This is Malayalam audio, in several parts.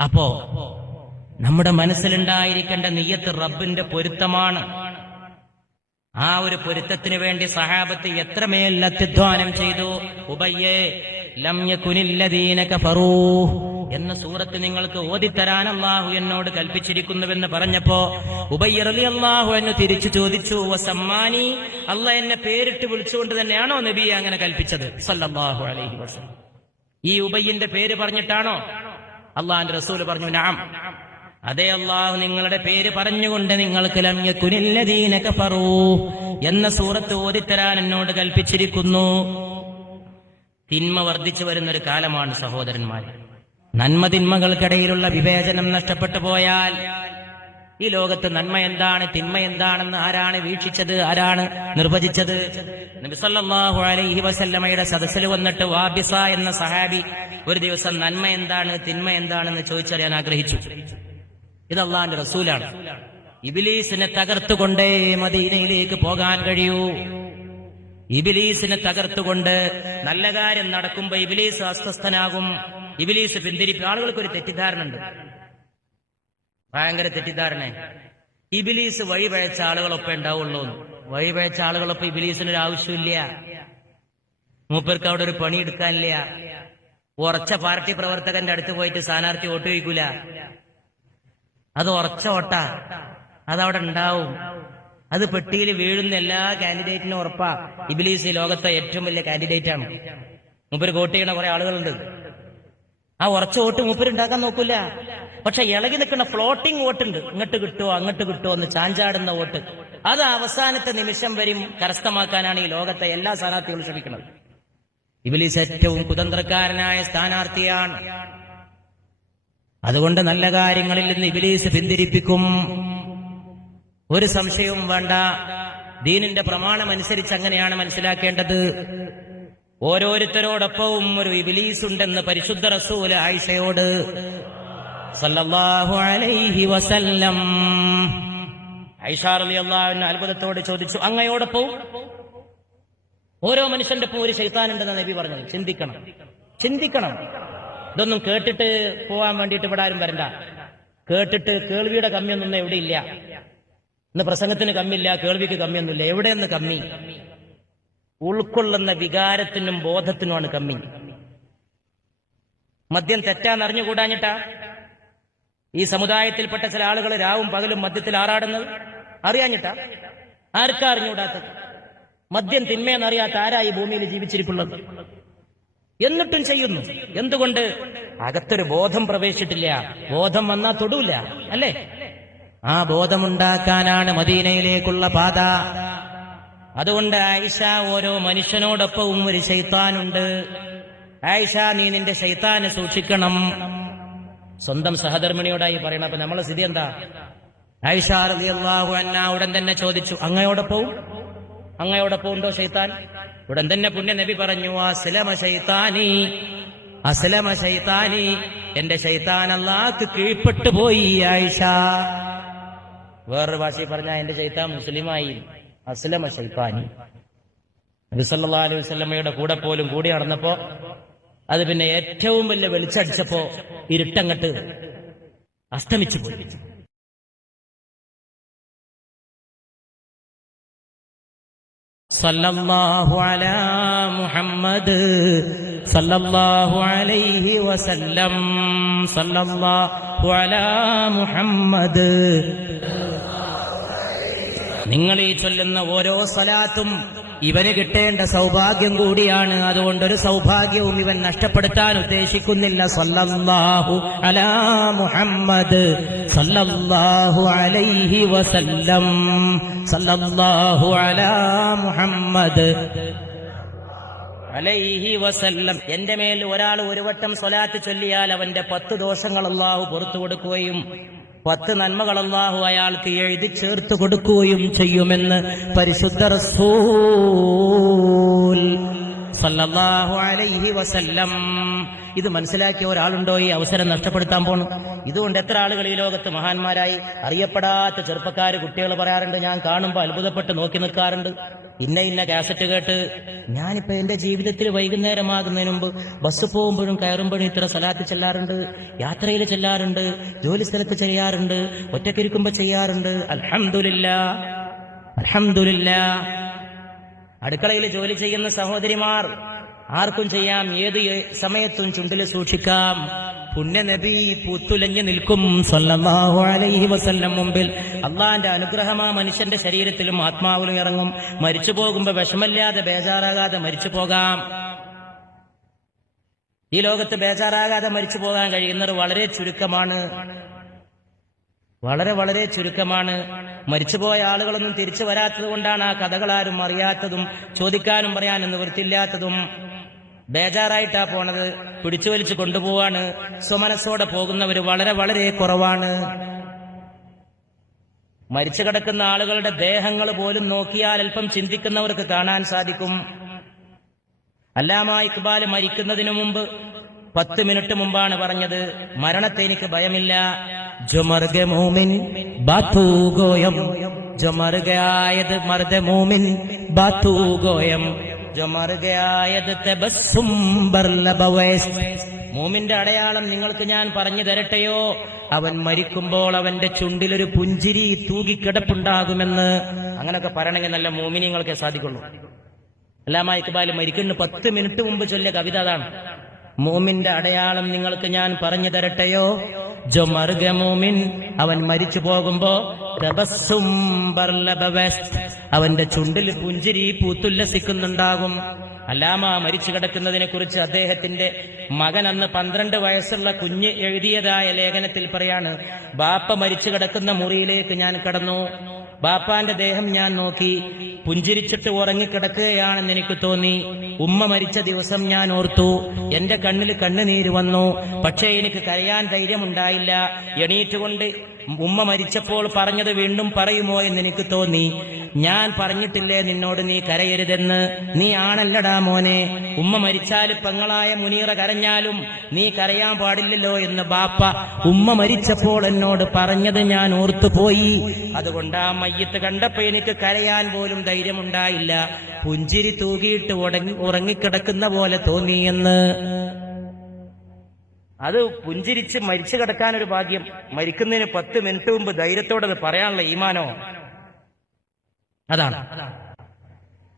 അപ്പോ നമ്മുടെ മനസ്സിലുണ്ടായിരിക്കേണ്ട നെയ്യത്ത് റബ്ബിന്റെ പൊരുത്തമാണ്. ആ ഒരു പൊരുത്തത്തിന് വേണ്ടി സഹാബത്ത് എത്രമേൽ അത്യുധ്വാനം ചെയ്തു? ഉബയ്യേ ലം യകുനില്ലദീന കഫറൂ എന്ന സൂറത്ത് നിങ്ങൾക്ക് ഓതിത്തരാൻ അള്ളാഹു എന്നോട് കൽപ്പിച്ചിരിക്കുന്നുവെന്ന് പറഞ്ഞപ്പോ ഉബയ്യറലി അള്ളാഹു എന്ന് തിരിച്ചു ചോദിച്ചു സമ്മാനി അല്ല എന്നെ പേരിട്ട് വിളിച്ചുകൊണ്ട് തന്നെയാണോ നബി അങ്ങനെ കൽപ്പിച്ചത്? സല്ലല്ലാഹു അലൈഹി വസല്ലം. ഈ ഉബയ്യന്റെ പേര് പറഞ്ഞിട്ടാണോ? അള്ളാഹിന്റെ റസൂൽ പറഞ്ഞു നാം അതേ അള്ളാഹു നിങ്ങളുടെ പേര് പറഞ്ഞുകൊണ്ട് നിങ്ങൾക്ക് ലം യകുനില്ലദീന കഫറൂ എന്ന സൂറത്ത് ഓതിത്തരാൻ എന്നോട് കൽപ്പിച്ചിരിക്കുന്നു. തിന്മ വർദ്ധിച്ചു വരുന്ന ഒരു കാലമാണ് സഹോദരന്മാർ നന്മ തിന്മകൾക്കിടയിലുള്ള വിവേചനം നഷ്ടപ്പെട്ടു പോയാൽ ഈ ലോകത്ത് നന്മ എന്താണ് തിന്മ എന്താണെന്ന് ആരാണ് വീക്ഷിച്ചത് ആരാണ് നിർവചിച്ചത്? നബിസല്ലാഹു അലൈഹി വസല്ലമയുടെ സദസ്സിൽ വന്നിട്ട് വാബിസ എന്ന സഹാബി ഒരു ദിവസം നന്മ എന്താണ് തിന്മ എന്താണെന്ന് ചോദിച്ചറിയാൻ ആഗ്രഹിച്ചു. ഇത് അള്ളാന്റെ റസൂലാണ്. ഇബിലീസിനെ തകർത്തുകൊണ്ടേ മദീനയിലേക്ക് പോകാൻ കഴിയൂ. ഇബിലീസിനെ തകർത്തുകൊണ്ട് നല്ല കാര്യം നടക്കുമ്പോ ഇബിലീസ് അസ്വസ്ഥനാകും. ഇബിലീസ് പിന്തിരിപ്പ് ആളുകൾക്ക് ഒരു തെറ്റിദ്ധാരണ ഉണ്ട്. ഭയങ്കര തെറ്റിദ്ധാരണ. ഇബിലീസ് വഴി പഴച്ച ആളുകളൊപ്പം ഉണ്ടാവുള്ളൂ വഴി പഴച്ച ആളുകളൊപ്പം ഇബിലീസിന് ഒരു ആവശ്യമില്ല. മൂപ്പർക്ക് അവിടെ ഒരു പണി എടുക്കാനില്ല ഉറച്ച പാർട്ടി പ്രവർത്തകന്റെ അടുത്ത് പോയിട്ട് സ്ഥാനാർത്ഥി വോട്ട് ചോദിക്കൂല. അത് ഉറച്ച ഓട്ട അതവിടെ ഉണ്ടാവും. അത് പെട്ടിയിൽ വീഴുന്ന എല്ലാ കാൻഡിഡേറ്റിനും ഉറപ്പാ. ഇബിലീസ് ലോകത്തെ ഏറ്റവും വലിയ കാൻഡിഡേറ്റ് ആണ് മൂപ്പര് വോട്ട് ചെയ്യണ കുറെ ആളുകളുണ്ട്. ആ ഉറച്ച വോട്ട് മൂപ്പര് ഉണ്ടാക്കാൻ നോക്കൂല. പക്ഷെ ഇളകി നിൽക്കുന്ന ഫ്ലോട്ടിംഗ് വോട്ടുണ്ട്. ഇങ്ങോട്ട് കിട്ടുമോ അങ്ങോട്ട് കിട്ടുമോ എന്ന് ചാഞ്ചാടുന്ന വോട്ട്. അത് അവസാനത്തെ നിമിഷം വരും കരസ്ഥമാക്കാനാണ് ഈ ലോകത്തെ എല്ലാ സ്ഥാനാർത്ഥികളും ശ്രമിക്കുന്നത്. ഇബിലീസ് ഏറ്റവും കുതന്ത്രക്കാരനായ സ്ഥാനാർത്ഥിയാണ്. അതുകൊണ്ട് നല്ല കാര്യങ്ങളിൽ നിന്ന് ഇബിലീസ് പിന്തിരിപ്പിക്കും. ഒരു സംശയവും വേണ്ട. ദീനിന്റെ പ്രമാണം അനുസരിച്ച് അങ്ങനെയാണ് മനസ്സിലാക്കേണ്ടത്. ഓരോരുത്തരോടൊപ്പവും ഒരു ഇബിലീസ് ഉണ്ടെന്ന് പരിശുദ്ധ റസൂൽ ആയിഷയോട് അലൈഹി വസല്ലം. അത്ഭുതത്തോട് ചോദിച്ചു അങ്ങയോടൊപ്പവും ഓരോ മനുഷ്യന്റെ ഒപ്പം ഒരു ശൈത്താനുണ്ടെന്ന് നബി പറഞ്ഞു. ചിന്തിക്കണം. ചിന്തിക്കണം. ഇതൊന്നും കേട്ടിട്ട് പോവാൻ വേണ്ടിയിട്ട് ഇവിടെ ആരും വരണ്ട. കേട്ടിട്ട് കേൾവിയുടെ കമ്മിയൊന്നും എവിടെയില്ല. ഇല്ല ഇന്ന് പ്രസംഗത്തിന് കമ്മില്ല കേൾവിക്ക് കമ്മിയൊന്നുമില്ല. എവിടെയെന്ന് കമ്മി? ഉൾക്കൊള്ളുന്ന വികാരത്തിനും ബോധത്തിനുമാണ് കമ്മി മദ്യം തെറ്റാന്ന് അറിഞ്ഞുകൂടാഞ്ഞിട്ടാ ഈ സമുദായത്തിൽപ്പെട്ട ചില ആളുകൾ രാവും പകലും മദ്യത്തിൽ ആറാടുന്നത് അറിയാഞ്ഞിട്ടാ? ആർക്കാ അറിഞ്ഞുകൂടാത്തത്? മദ്യം തിന്മയെന്നറിയാത്ത ആരാ ഈ ഭൂമിയിൽ ജീവിച്ചിരിപ്പുള്ളത്? എന്നിട്ടും ചെയ്യുന്നു. എന്തുകൊണ്ട്? അകത്തൊരു ബോധം പ്രവേശിച്ചിട്ടില്ല. ബോധം വന്നാ തൊടൂല. അല്ലേ? ആ ബോധമുണ്ടാക്കാനാണ് മദീനയിലേക്കുള്ള പാത. അതുകൊണ്ട് ആയിഷ ഓരോ മനുഷ്യനോടൊപ്പവും ഒരു ശൈത്താനുണ്ട്. ആയിഷ നീ നിന്റെ ശൈത്താനെ സൂക്ഷിക്കണം. സ്വന്തം സഹധർമ്മിണിയോടായി പറയണം. അപ്പൊ നമ്മളെ സ്ഥിതി എന്താ? ആയിഷ റളിയല്ലാഹു അന്ന ഉടൻ തന്നെ ചോദിച്ചു അങ്ങയോടൊപ്പവും? അങ്ങയോടൊപ്പം ഉണ്ടോ ശൈത്താൻ? ഉടൻ തന്നെ പുണ്യ നബി പറഞ്ഞു അസ്ലമ ശൈത്താനി അസ്ലമ ശൈത്താനി എന്റെ ശൈത്താൻ അള്ളാഹ്ക്ക് കീഴ്പ്പെട്ടു പോയി ആയിഷ. വേറൊരു ഭാഷയിൽ പറഞ്ഞ എന്റെ ശൈത്താൻ മുസ്ലിമായി അസ്ലമ ശൈത്താനി. നബി സല്ലല്ലാഹു അലൈഹി വസല്ലമയുടെ കൂടെ പോലും കൂടി നടന്നപ്പോ അത് പിന്നെ ഏറ്റവും വലിയ വെളിച്ചടിച്ചപ്പോ ഇരുട്ടങ്ങട്ട് അസ്തമിച്ചു പോയി. സല്ലല്ലാഹു അലാ മുഹമ്മദ് സല്ലല്ലാഹു അലൈഹി വസല്ലം. സല്ലല്ലാഹു അലാ മുഹമ്മദ് നിങ്ങൾ ഈ ചൊല്ലുന്ന ഓരോ സലാത്തും ഇവന് കിട്ടേണ്ട സൗഭാഗ്യം കൂടിയാണ്. അതുകൊണ്ടൊരു സൗഭാഗ്യവും ഇവൻ നഷ്ടപ്പെടുത്താൻ ഉദ്ദേശിക്കുന്നില്ല. സല്ലല്ലാഹു അലാ മുഹമ്മദ് സല്ലല്ലാഹു അലൈഹി വസല്ലം. സല്ലല്ലാഹു അലാ മുഹമ്മദ് അലൈഹി വസല്ലം. എന്റെ മേൽ ഒരാൾ ഒരു വട്ടം സ്വലാത്ത് ചൊല്ലിയാൽ അവന്റെ പത്ത് ദോഷങ്ങൾ അള്ളാഹു പുറത്തു കൊടുക്കുകയും പത്ത് നന്മകൾ അള്ളാഹു അയാൾക്ക് എഴുതി ചേർത്ത് കൊടുക്കുകയും ചെയ്യുമെന്ന് പരിശുദ്ധ റസൂൽ സല്ലല്ലാഹു അലൈഹി വസല്ലം ഇത് മനസ്സിലാക്കിയ ഒരാളുണ്ടോ ഈ അവസരം നഷ്ടപ്പെടുത്താൻ പോണു? ഇതുകൊണ്ട് എത്ര ആളുകൾ ഈ ലോകത്ത് മഹാന്മാരായി? അറിയപ്പെടാത്ത ചെറുപ്പക്കാർ കുട്ടികൾ പറയാറുണ്ട് ഞാൻ കാണുമ്പോൾ അത്ഭുതപ്പെട്ട് നോക്കി നിൽക്കാറുണ്ട്. ഇന്ന ഇന്ന കാസറ്റ് കേട്ട് ഞാനിപ്പോ എന്റെ ജീവിതത്തിൽ വൈകുന്നേരമാകുന്നതിന് മുമ്പ് ബസ് പോകുമ്പോഴും കയറുമ്പോഴും ഇത്ര സ്ഥലത്ത് ചെല്ലാറുണ്ട് യാത്രയിൽ ചെല്ലാറുണ്ട് ജോലി സ്ഥലത്ത് ചെയ്യാറുണ്ട് ഒറ്റക്കിരിക്കുമ്പോ ചെയ്യാറുണ്ട്. അലഹമില്ല അലഹമില്ല അടുക്കളയിൽ ജോലി ചെയ്യുന്ന സഹോദരിമാർ ആർക്കും ചെയ്യാം ഏത് സമയത്തും ചുണ്ടിൽ സൂക്ഷിക്കാം. പുണ്യനബി പൂത്തുലഞ്ഞു നിൽക്കും. സല്ലല്ലാഹു അലൈഹി വസല്ലം മുമ്പിൽ അള്ളാന്റെ അനുഗ്രഹമാ മനുഷ്യന്റെ ശരീരത്തിലും ആത്മാവിലും ഇറങ്ങും. മരിച്ചു പോകുമ്പോ വിഷമല്ലാതെ ബേജാറാകാതെ മരിച്ചു പോകാം. ഈ ലോകത്ത് ബേജാറാകാതെ മരിച്ചു പോകാൻ കഴിയുന്നത് വളരെ ചുരുക്കമാണ്. വളരെ വളരെ ചുരുക്കമാണ്. മരിച്ചുപോയ ആളുകളൊന്നും തിരിച്ചു വരാത്തത് കൊണ്ടാണ് ആ കഥകളാരും അറിയാത്തതും ചോദിക്കാനും പറയാനൊന്നും നിവൃത്തിയില്ലാത്തതും ബേജാറായിട്ടാ പോണത്. പിടിച്ചു വലിച്ചു കൊണ്ടുപോവാണ്. സ്വമനസ്സോടെ പോകുന്നവർ വളരെ വളരെ കുറവാണ്. മരിച്ചു കിടക്കുന്ന ആളുകളുടെ ദേഹങ്ങൾ പോലും നോക്കിയാൽ അല്പം ചിന്തിക്കുന്നവർക്ക് കാണാൻ സാധിക്കും. അല്ലാമ ഇക്ബാൽ മരിക്കുന്നതിനു മുമ്പ് പത്ത് മിനിറ്റ് മുമ്പാണ് പറഞ്ഞത്. മരണത്തെ എനിക്ക് ഭയമില്ല. ജുമർഗ മോമിൻ ബാത്തു ഗോയം. ജുമർഗായത് മർദ മോമിൻ ബാത്തു ഗോയം ജുമർഗായത് തബസ്സും മോമിന്റെ അടയാളം നിങ്ങൾക്ക് ഞാൻ പറഞ്ഞു തരട്ടെയോ? അവൻ മരിക്കുമ്പോൾ അവന്റെ ചുണ്ടിലൊരു പുഞ്ചിരി തൂകിക്കിടപ്പുണ്ടാകുമെന്ന്. അങ്ങനൊക്കെ പറയണമെങ്കിൽ നല്ല മോമിനിങ്ങൾക്കേ സാധിക്കുള്ളൂ. അല്ലാമ ഇക്ബാൽ മരിക്കുന്ന പത്ത് മിനിറ്റ് മുമ്പ് ചൊല്ലിയ കവിത അതാണ്. മോമിന്റെ അടയാളം നിങ്ങൾക്ക് ഞാൻ പറഞ്ഞു തരട്ടെയോ? ജോ മറുക മോമിൻ അവൻ മരിച്ചു പോകുമ്പോ ബർലബവസ്. അവന്റെ ചുണ്ടിൽ പുഞ്ചിരി പൂത്തുല്ലസിക്കുന്നുണ്ടാകും. അല്ലാമ മരിച്ചു കിടക്കുന്നതിനെ കുറിച്ച് അദ്ദേഹത്തിന്റെ മകൻ അന്ന് പന്ത്രണ്ട് വയസ്സുള്ള കുഞ്ഞ് എഴുതിയതായ ലേഖനത്തിൽ പറയാണ് ബാപ്പ മരിച്ചു കിടക്കുന്ന മുറിയിലേക്ക് ഞാൻ കടന്നു. ബാപ്പാന്റെ ദേഹം ഞാൻ നോക്കി. പുഞ്ചിരിച്ചിട്ട് ഉറങ്ങിക്കിടക്കുകയാണെന്ന് എനിക്ക് തോന്നി. ഉമ്മ മരിച്ച ദിവസം ഞാൻ ഓർത്തു. എന്റെ കണ്ണിൽ കണ്ണുനീര് വന്നു. പക്ഷേ എനിക്ക് കരയാൻ ധൈര്യമുണ്ടായില്ല. എണീറ്റുകൊണ്ട് ഉമ്മ മരിച്ചപ്പോൾ പറഞ്ഞത് വീണ്ടും പറയുമോ എന്ന് എനിക്ക് തോന്നി. ഞാൻ പറഞ്ഞിട്ടില്ലേ നിന്നോട് നീ കരയരുതെന്ന്? നീ ആണല്ലടാ മോനെ. ഉമ്മ മരിച്ചാൽ പെങ്ങളായ മുനീറ കരഞ്ഞാലും നീ കരയാൻ പാടില്ലല്ലോ എന്ന് ബാപ്പ ഉമ്മ മരിച്ചപ്പോൾ എന്നോട് പറഞ്ഞത് ഞാൻ ഓർത്തുപോയി. അതുകൊണ്ട് ആ മയ്യത്ത് കണ്ടപ്പോ എനിക്ക് കരയാൻ പോലും ധൈര്യമുണ്ടായില്ല. പുഞ്ചിരി തൂകിയിട്ട് ഉടങ്ങി ഉറങ്ങിക്കിടക്കുന്ന പോലെ തോന്നിയെന്ന്. അത് പുഞ്ചിരിച്ച് മരിച്ചു കിടക്കാനൊരു ഭാഗ്യം. മരിക്കുന്നതിന് പത്ത് മിനിറ്റ് മുമ്പ് ധൈര്യത്തോടെ അത് പറയാനുള്ള ഈമാനോ? അതാണ്.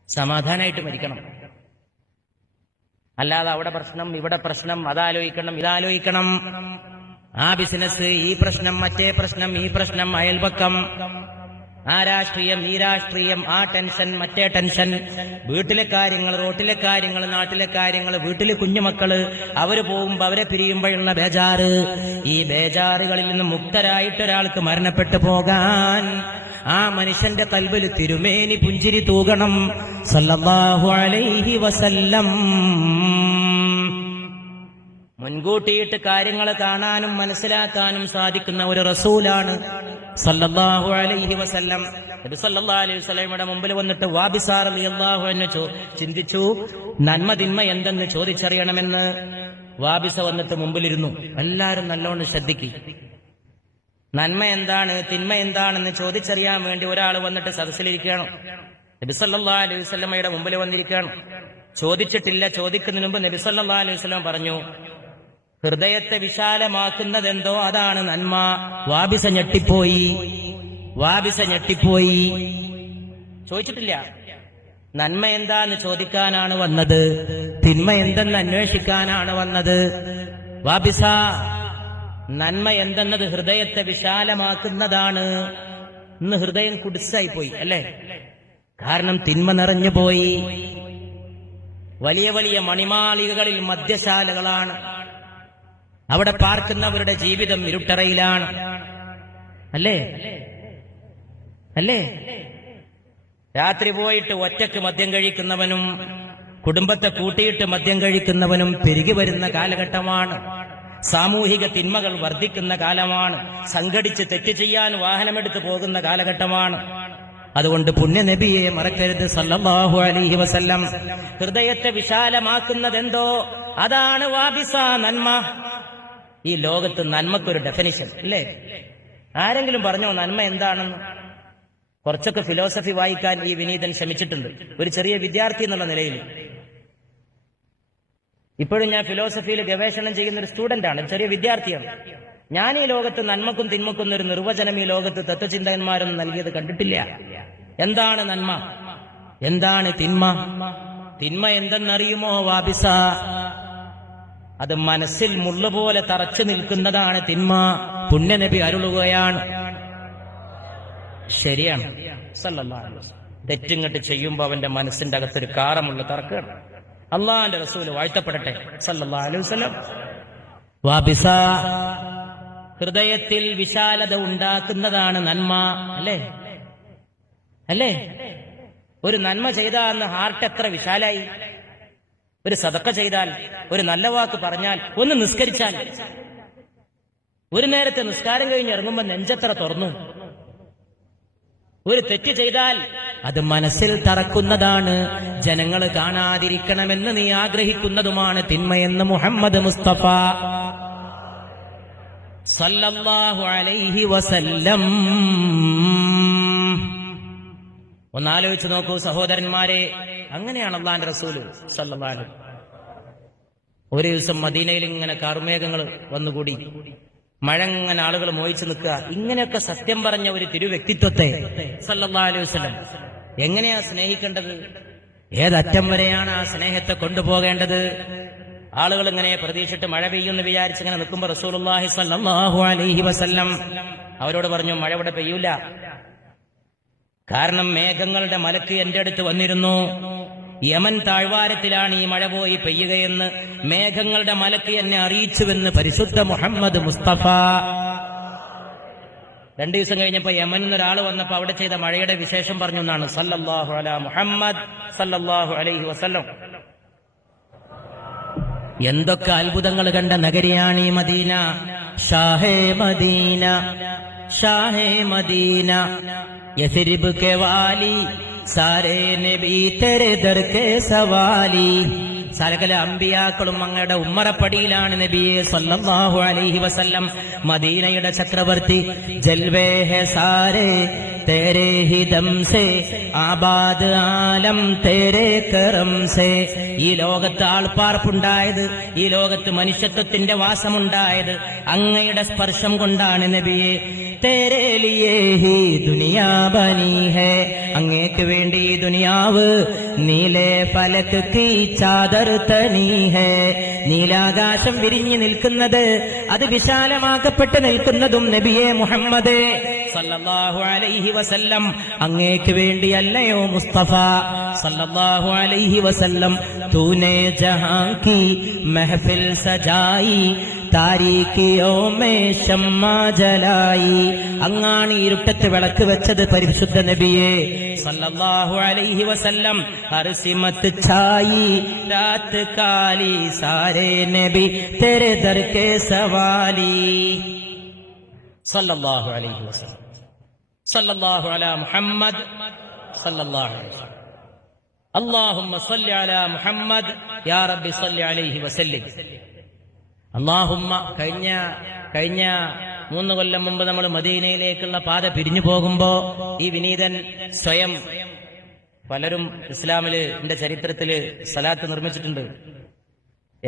സമാധാനമായിട്ട് മരിക്കണം. അല്ലാതെ അവിടെ പ്രശ്നം ഇവിടെ പ്രശ്നം അതാലോചിക്കണം ഇതാലോചിക്കണം. ആ ബിസിനസ് ഈ പ്രശ്നം മറ്റേ പ്രശ്നം ഈ പ്രശ്നം അയൽപക്കം. ആ രാഷ്ട്രീയം ഈ രാഷ്ട്രീയം ആ ടെൻഷൻ മറ്റേ ടെൻഷൻ. വീട്ടിലെ കാര്യങ്ങൾ റോട്ടിലെ കാര്യങ്ങൾ നാട്ടിലെ കാര്യങ്ങൾ വീട്ടിലെ കുഞ്ഞുമക്കൾ അവർ പോകുമ്പോ അവരെ പിരിയുമ്പോഴുള്ള ബേജാറ്. ഈ ബേജാറുകളിൽ നിന്ന് മുക്തരായിട്ട് ഒരാൾക്ക് മരണപ്പെട്ടു പോകാൻ ആ മനുഷ്യന്റെ കൽബിൽ തിരുമേനി പുഞ്ചിരി തൂകണം. സല്ലല്ലാഹു അലൈഹി വസല്ലം. മുൻകൂട്ടിയിട്ട് കാര്യങ്ങൾ കാണാനും മനസ്സിലാക്കാനും സാധിക്കുന്ന ഒരു റസൂലാണ് സല്ലല്ലാഹു അലൈഹി വസല്ലം. സല്ലല്ലാഹു അലൈഹി വസല്ലമയുടെ മുമ്പിൽ വന്നിട്ട് വാബിസാർ അലി അള്ളാഹു എന്ന് ചിന്തിച്ചു നന്മ തിന്മ എന്തെന്ന് ചോദിച്ചറിയണമെന്ന്. വാബിസ വന്നിട്ട് മുമ്പിലിരുന്നു. എല്ലാവരും നല്ലോണം ശ്രദ്ധിക്കും. നന്മ എന്താണ് തിന്മ എന്താണെന്ന് ചോദിച്ചറിയാൻ വേണ്ടി ഒരാൾ വന്നിട്ട് സദസ്സിലിരിക്കുകയാണ്. നബിസല്ലാ അലൈഹി സ്വലമയുടെ മുമ്പിൽ വന്നിരിക്കുകയാണ്. ചോദിച്ചിട്ടില്ല ചോദിക്കുന്നതിന് മുമ്പ് നബിസല്ലാ അലൈഹി സ്വലം പറഞ്ഞു ഹൃദയത്തെ വിശാലമാക്കുന്നതെന്തോ അതാണ് നന്മ. വാബിസ ഞെട്ടിപ്പോയി. വാബിസ ഞെട്ടിപ്പോയി. ചോദിച്ചിട്ടില്ല. നന്മ എന്താന്ന് ചോദിക്കാനാണ് വന്നത്. തിന്മ എന്തെന്ന് അന്വേഷിക്കാനാണ് വന്നത്. വാബിസ നന്മ എന്തെന്നത് ഹൃദയത്തെ വിശാലമാക്കുന്നതാണ്? ഇന്ന് ഹൃദയം കുടിസായി പോയി അല്ലേ? കാരണം തിന്മ നിറഞ്ഞു പോയി വലിയ വലിയ മണിമാളികകളിൽ മദ്യശാലകളാണ്. അവിടെ പാർക്കുന്നവരുടെ ജീവിതം ഇരുട്ടറയിലാണ്. അല്ലേ? അല്ലേ? രാത്രി പോയിട്ട് ഒറ്റയ്ക്ക് മദ്യം കഴിക്കുന്നവനും കുടുംബത്തെ കൂട്ടിയിട്ട് മദ്യം കഴിക്കുന്നവനും പെരുകി വരുന്ന കാലഘട്ടമാണ്. സാമൂഹിക തിന്മകൾ വർദ്ധിക്കുന്ന കാലമാണ്. സംഘടിച്ച് തെറ്റ് ചെയ്യാൻ വാഹനമെടുത്ത് പോകുന്ന കാലഘട്ടമാണ്. അതുകൊണ്ട് പുണ്യനബിയെ മറക്കരുത്. സല്ലാഹു അലൈഹി വസല്ലം. ഹൃദയത്തെ വിശാലമാക്കുന്നതെന്തോ? അതാണ് വാബിസ നന്മ. ഈ ലോകത്ത് നന്മക്കൊരു ഡെഫിനിഷൻ അല്ലേ ആരെങ്കിലും പറഞ്ഞോ നന്മ എന്താണെന്ന്? കുറച്ചൊക്കെ ഫിലോസഫി വായിക്കാൻ ഈ വിനീതൻ ശ്രമിച്ചിട്ടുണ്ട്. ഒരു ചെറിയ വിദ്യാർത്ഥി എന്നുള്ള നിലയിൽ. ഇപ്പോഴും ഞാൻ ഫിലോസഫിയിൽ ഗവേഷണം ചെയ്യുന്ന ഒരു സ്റ്റുഡന്റ് ആണ് ചെറിയ വിദ്യാർത്ഥിയാണ്. ഞാൻ ഈ ലോകത്ത് നന്മക്കും തിന്മക്കും ഒരു നിർവചനം ഈ ലോകത്ത് തത്വചിന്തകന്മാരൊന്നും നൽകിയത് കണ്ടിട്ടില്ല. എന്താണ് നന്മ? എന്താണ് തിന്മ? തിന്മ എന്തെന്നറിയുമോ വാബിസ അത് മനസ്സിൽ മുള്ള പോലെ തറച്ചു നിൽക്കുന്നതാണ് തിന്മ. പുണ്യനബി അരുളുകയാണ്. ശരിയാണ്. തെറ്റിങ്ങട്ട് ചെയ്യുമ്പോ അവന്റെ മനസ്സിന്റെ അകത്തൊരു കാറമുള്ള തറക്കാണ്. അള്ളാന്റെ റസൂൽ വാഴ്ത്തപ്പെടട്ടെ. അലൈഹി വസല്ലം. വാബിസ. ഹൃദയത്തിൽ വിശാലത ഉണ്ടാക്കുന്നതാണ് നന്മ. അല്ലേ? അല്ലേ? ഒരു നന്മ ചെയ്താൽ അന്ന് ഹാർട്ട് എത്ര വിശാലായി. ഒരു സതക്ക ചെയ്താൽ ഒരു നല്ല വാക്ക് പറഞ്ഞാൽ ഒന്ന് നിസ്കരിച്ചാൽ. ഒരു നേരത്തെ നിസ്കാരം കഴിഞ്ഞ് ഇറങ്ങുമ്പോൾ നെഞ്ചത്ര തുറന്നു? ഒരു തെറ്റ് ചെയ്താൽ അത് മനസ്സിൽ തറക്കുന്നതാണ്. ജനങ്ങൾ കാണാതിരിക്കണമെന്ന് നീ ആഗ്രഹിക്കുന്നതുമാണ് തിന്മയെന്ന് മുഹമ്മദ് മുസ്തഫ. സല്ലല്ലാഹു അലൈഹി വസല്ലം. ഒന്നാലോചിച്ച് നോക്കൂ സഹോദരന്മാരെ. അങ്ങനെയാണ് അള്ളാന്റെ റസൂൽ സല്ലല്ലാഹു ഒരു ദിവസം മദീനയിൽ ഇങ്ങനെ കാർമേഘങ്ങൾ വന്നുകൂടി. മഴ ഇങ്ങനെ ആളുകൾ മോഹിച്ചു നിൽക്കുക. ഇങ്ങനെയൊക്കെ സത്യം പറഞ്ഞ ഒരു തിരുവ്യക്തിത്വത്തെ സല്ലല്ലാഹു അലൈഹി വസല്ലം എങ്ങനെയാ സ്നേഹിക്കേണ്ടത്? ഏതറ്റം വരെയാണ് ആ സ്നേഹത്തെ കൊണ്ടുപോകേണ്ടത്? ആളുകൾ ഇങ്ങനെ പ്രതീക്ഷിച്ചിട്ട് മഴ പെയ്യുമെന്ന് വിചാരിച്ച് ഇങ്ങനെ നിൽക്കുമ്പോൾ റസൂലുള്ളാഹി സല്ലല്ലാഹു അലൈഹി വസല്ലം അവരോട് പറഞ്ഞു മഴ ഇവിടെ പെയ്യൂല. കാരണം മേഘങ്ങളുടെ മലക്ക് എന്റെ അടുത്ത് വന്നിരുന്നു. യമൻ താഴ്വാരത്തിലാണ് ഈ മഴ പോയി പെയ്യുകയെന്ന് മേഘങ്ങളുടെ മലക്ക് എന്നെ അറിയിച്ചുവെന്ന് പരിശുദ്ധ മുഹമ്മദ് മുസ്തഫ. രണ്ടു ദിവസം കഴിഞ്ഞപ്പോ യമൻ എന്നൊരാൾ വന്നപ്പോ അവിടെ ചെയ്ത മഴയുടെ വിശേഷം പറഞ്ഞു എന്നാണ്. സല്ലല്ലാഹു അല മുഹമ്മദ് സല്ലല്ലാഹു അലൈഹി വസല്ലം. എന്തൊക്കെ അത്ഭുതങ്ങൾ കണ്ട നഗരിയാണ് ഈ മദീന. ഷാഹേ മദീന. ഷാഹേ മദീന യസരിബ് കെ വാലി സാരേ നബി തെരെ ദർ കെ സവാലി. സകല അമ്പിയാക്കളും അങ്ങയുടെ ഉമ്മറപ്പടിയിലാണ് നബിയെ സല്ലല്ലാഹു അലൈഹി വസല്ലം മദീനയുടെ ചക്രവർത്തി ജൽവേ ഹെ സാരേ തേരെ ഹി ദം സേ ആബാദ് ആലം തേരെ കറം സേ. ഈ ലോകത്ത് ആൾപ്പാർപ്പുണ്ടായത് ഈ ലോകത്ത് മനുഷ്യത്വത്തിന്റെ വാസമുണ്ടായത് അങ്ങയുടെ സ്പർശം കൊണ്ടാണ് നബിയെ. തേരെ ലിയേ ഹി ദുനിയാ ബനി ഹേ. അങ്ങേക്ക് വേണ്ടി ഈ ദുനിയാവ് നീലേ ഫലക്ക് കീ ചാദർ തനി ഹേ. നീലാകാശം വിരിഞ്ഞു നിൽക്കുന്നത് അത് വിശാലമാക്കപ്പെട്ട് നിൽക്കുന്നതും നബിയെ മുഹമ്മദേ. സല്ലല്ലാഹു അലൈഹി വസല്ലം. അങ്ങേക്ക് വേണ്ടിയല്ലയോ മുസ്തഫ? സല്ലല്ലാഹു അലൈഹി വസല്ലം. തൂനെ ജഹാം കി മെഹഫിൽ സജായി. താരീഖിയോ മേ ഷമ്മ ജലായി. അങ്ങാണ് ഇരുട്ടത്ത് വിളക്ക് വെച്ചത് പരിശുദ്ധ നബിയെ. സല്ലല്ലാഹു അലൈഹി വസല്ലം. ഹർസിമത്ത് ഛായി. രാത് കാലി സാരേ നബി തെരെ ദർ കെ സവാലി. സല്ലല്ലാഹു അലൈഹി വസല്ലം സല്ലല്ലാഹു അലാ മുഹമ്മദ് സല്ലല്ലാഹു അലൈഹി വസല്ലം اللهم صل على محمد يا رب صل عليه وسلم അള്ളാഹുമ്മ കഴിഞ്ഞ കഴിഞ്ഞ മൂന്ന് കൊല്ലം മുമ്പ് നമ്മൾ മദീനയിലേക്കുള്ള പാത പിരിഞ്ഞു പോകുമ്പോ ഈ വിനീതൻ സ്വയം പലരും ഇസ്ലാമില് എന്റെ ചരിത്രത്തില് സലാത്ത് നിർമ്മിച്ചിട്ടുണ്ട്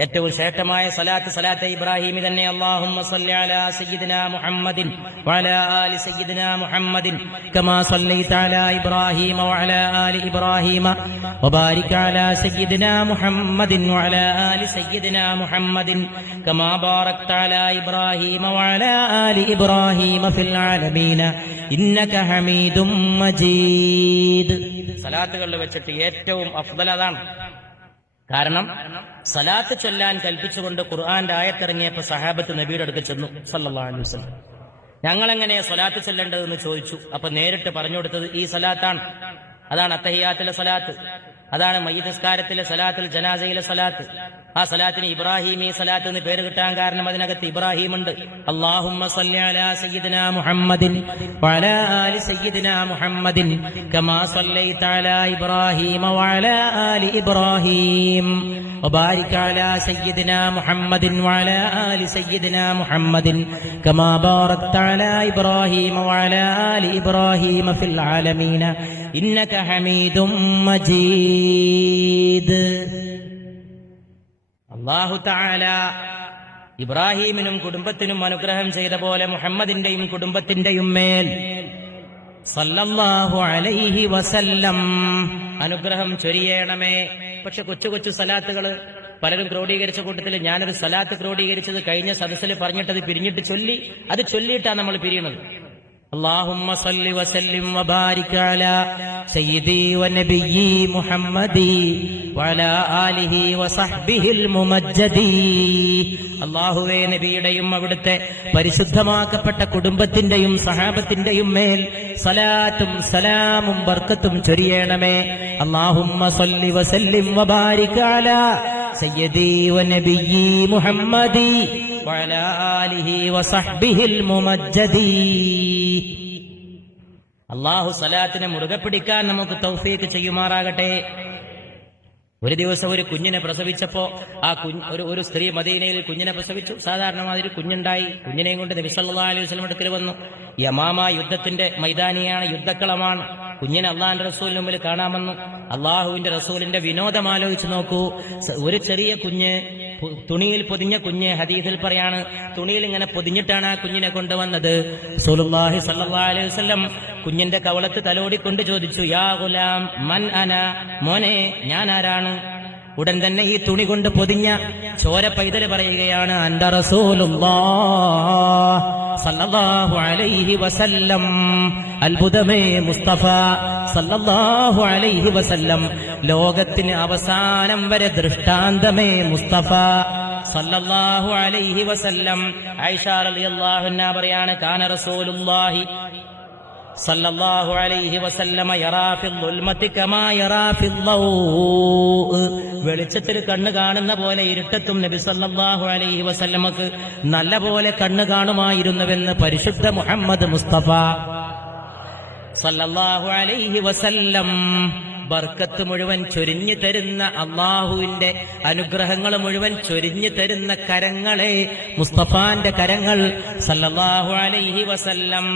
ഏറ്റവും ശ്രേഷ്ഠമായ സലാത്ത് സലാത്ത് ഇബ്രാഹിമി തന്നെ. സയ്യിദിനാ മുഹമ്മദിൻ മുഹമ്മദിൻ കമാ ഇബ്രാഹീമ വഅലാ ആലി ഇബ്രാഹീമ വബാരിക് അലാ സയ്യിദിനാ മുഹമ്മദിൻ വഅലാ ആലി സയ്യിദിനാ മുഹമ്മദിൻ കമാ ബാറക്ത അലാ ഇബ്രാഹീമ വഅലാ ആലി ഇബ്രാഹിമ ഫിൽ ആലമീന ഇന്നക ഹമീദും മജീദ്. സലാത്തുകളിൽ വെച്ചിട്ട് ഏറ്റവും അഫ്ദൽ അതാണ്. കാരണം സലാത്ത് ചൊല്ലാൻ കൽപ്പിച്ചുകൊണ്ട് ഖുർആന്റെ ആയത്തിറങ്ങിയപ്പോ സഹാബത്ത് നബിയുടെ അടുത്ത് ചെന്നു സല്ലല്ലാഹു അലൈഹി വസല്ലം. ഞങ്ങൾ എങ്ങനെയാ സലാത്ത് ചൊല്ലേണ്ടതെന്ന് ചോദിച്ചു. അപ്പൊ നേരിട്ട് പറഞ്ഞു കൊടുത്തത് ഈ സലാത്താണ്. അതാണ് അത്തഹിയാത്തിലെ സലാത്ത്. അതാണ് മയ്യസ്കാരത്തിലെ സലാത്തിൽ ജനാസയിലെ സലാത്ത്. ആ സലാത്തിന് ഇബ്രാഹിം ഈ സലാത്ത് എന്ന് പേര് കിട്ടാൻ കാരണം അതിനകത്ത് ഇബ്രാഹിം ഉണ്ട് അള്ളാഹുമ്മ മുഹമ്മദിൻ മുഹമ്മദിൻ കമാ ഇബ്രാഹീം. وبارك على سيدنا محمد وعلى آل سيدنا محمد كما باركت على إبراهيم وعلى آل إبراهيم في العالمين إنك حميد مجيد അള്ളാഹു താല ഇബ്രാഹീമിനും കുടുംബത്തിനും അനുഗ്രഹം ചെയ്ത പോലെ മുഹമ്മദിന്റെയും കുടുംബത്തിന്റെയും മേൽ സല്ലല്ലാഹു അലൈഹി വസല്ലം അനുഗ്രഹം ചൊരിയണമേ. പക്ഷെ കൊച്ചു കൊച്ചു സലാത്തുകൾ പലരും ക്രോഡീകരിച്ച കൂട്ടത്തിൽ ഞാനൊരു സലാത്ത് ക്രോഡീകരിച്ചത് കഴിഞ്ഞ സദസ്സിൽ പറഞ്ഞിട്ടത് പിരിഞ്ഞിട്ട് ചൊല്ലി. അത് ചൊല്ലിയിട്ടാണ് നമ്മൾ പിരിയുന്നത്. اللهم صل وسلم وبارك على سيدي ونبيي محمد وعلى آله وصحبه الممجد അള്ളാഹുവേ നബിയുടെയും അവിടുത്തെ പരിശുദ്ധമാക്കപ്പെട്ട കുടുംബത്തിന്റെയും സഹാബത്തിന്റെയും മേൽ സലാത്തും സലാമും ബർക്കത്തും ചൊരിയണമേ അള്ളാഹുമ്മ സല്ലി വസല്ലിം വബാരിക് അലാ സയ്യദി വനബിയി മുഹമ്മദി وعلى آله وصحبه الممجد അള്ളാഹു സലാത്തിനെ മുറുകെ പിടിക്കാൻ നമുക്ക് തൗഫീക്ക് ചെയ്യുമാറാകട്ടെ. ഒരു ദിവസം ഒരു കുഞ്ഞിനെ പ്രസവിച്ചപ്പോ ആ ഒരു ഒരു സ്ത്രീ മദീനയിൽ കുഞ്ഞിനെ പ്രസവിച്ചു. സാധാരണ മാതിരി കുഞ്ഞുണ്ടായി. കുഞ്ഞിനെയും കൊണ്ട് നബി സല്ലല്ലാഹു അലൈഹി വസല്ലം അടുക്കൽ വന്നു. യമാമ യുദ്ധത്തിന്റെ മൈതാനിയാണ് യുദ്ധക്കളമാണ്. കുഞ്ഞിനെ അള്ളാഹിന്റെ റസൂലിന് മുമ്പിൽ കാണാമെന്ന് അള്ളാഹുവിന്റെ റസൂലിന്റെ വിനോദം ആലോചിച്ച് നോക്കൂ. ഒരു ചെറിയ കുഞ്ഞ് തുണിയിൽ പൊതിഞ്ഞ കുഞ്ഞ് ഹദീസിൽ പറയാണ് തുണിയിൽ ഇങ്ങനെ പൊതിഞ്ഞിട്ടാണ് ആ കുഞ്ഞിനെ കൊണ്ടുവന്നത്. റസൂലുള്ളാഹി സല്ലാ അലൈഹി വസല്ലം കുഞ്ഞിന്റെ കവളത്ത് തലോടിക്കൊണ്ട് ചോദിച്ചു യാ ഗുലാം മൻ അന? മോനെ ഞാൻ ആരാണ് ഉടൻ തന്നെ ഈ തുണി കൊണ്ട് പൊതിഞ്ഞ ചോര പൈതൽ പറയുകയാണ് അന്ത സല്ലല്ലാഹു അലൈഹി വസല്ലം. അത്ഭുതമേ മുസ്തഫ സല്ലല്ലാഹു അലൈഹി വസല്ലം. ലോകത്തിന് അവസാനം വരെ ദൃഷ്ടാന്തമേ മുസ്തഫ സല്ലല്ലാഹു അലൈഹി വസല്ലം. ആയിഷ റളിയല്ലാഹു അൻഹ പറയാണ് കാന റസൂലുള്ളാഹി സല്ലല്ലാഹു അലൈഹി വസല്ലമ വെളിച്ചത്തിൽ കണ്ണ് കാണുന്ന പോലെ ഇരുട്ടത്തും നബി സല്ലല്ലാഹു അലൈഹി വസല്ലമക്ക് നല്ല പോലെ കണ്ണ് കാണുമായിരുന്നുവെന്ന് പരിശുദ്ധ മുഹമ്മദ് മുസ്തഫ സല്ലല്ലാഹു അലൈഹി വസല്ലം ബർക്കത്ത് മുഴുവൻ ചൊരിഞ്ഞു തരുന്ന അള്ളാഹുവിന്റെ അനുഗ്രഹങ്ങൾ മുഴുവൻ ചൊരിഞ്ഞു തരുന്ന കരങ്ങളെ മുസ്തഫാന്റെ കരങ്ങൾ സല്ലല്ലാഹു അലൈഹി വസല്ലം